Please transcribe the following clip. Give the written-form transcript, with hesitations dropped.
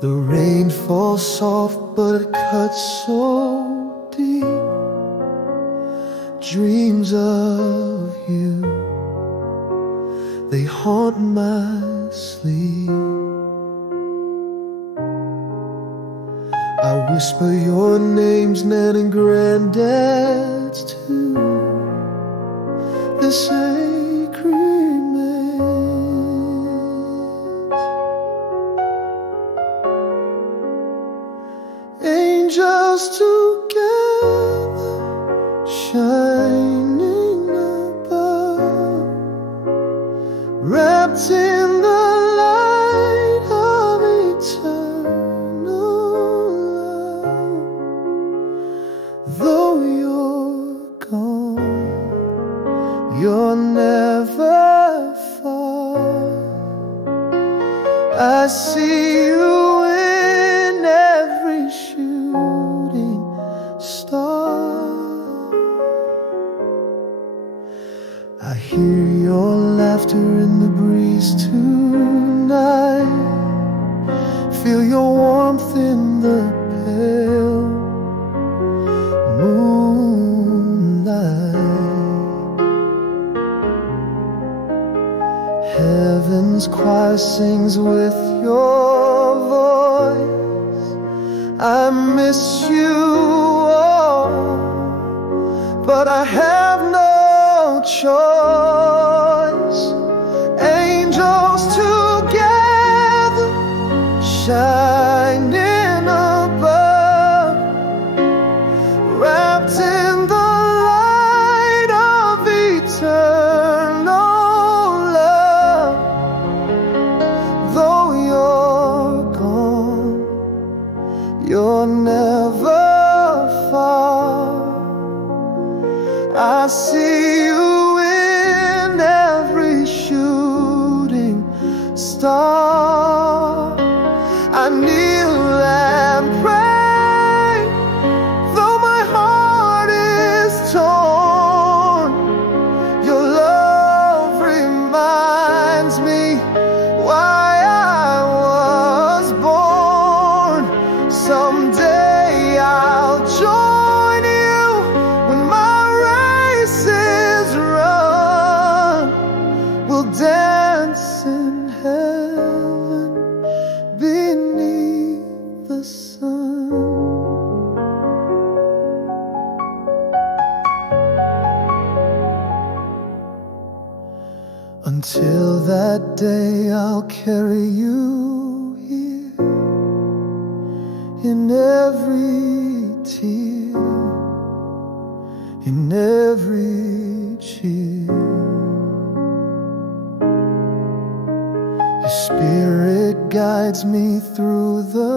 The rain falls soft, but it cuts so deep. Dreams of you, they haunt my sleep. I whisper your names, Nan and Granddad's too. This sacred maze, angels together, shining above, wrapped in the light of eternal love. Though you're gone, you're never far. I see you in every shooting star. I hear your laughter in the breeze tonight. Feel your warmth in the pale moonlight. Heaven's choir sings with your voice. I miss you all, but I have no choice. Angels together, shining above, wrapped in the light of eternal love. Though you're gone, you're never far. I see you in every shooting star. I kneel and pray, though my heart is torn. Your love reminds me why I was born. Someday I'll join you when my race is run. We'll dance in heaven beneath the sun. Until that day, I'll carry you here in every tear, in every cheer. Your spirit guides me through the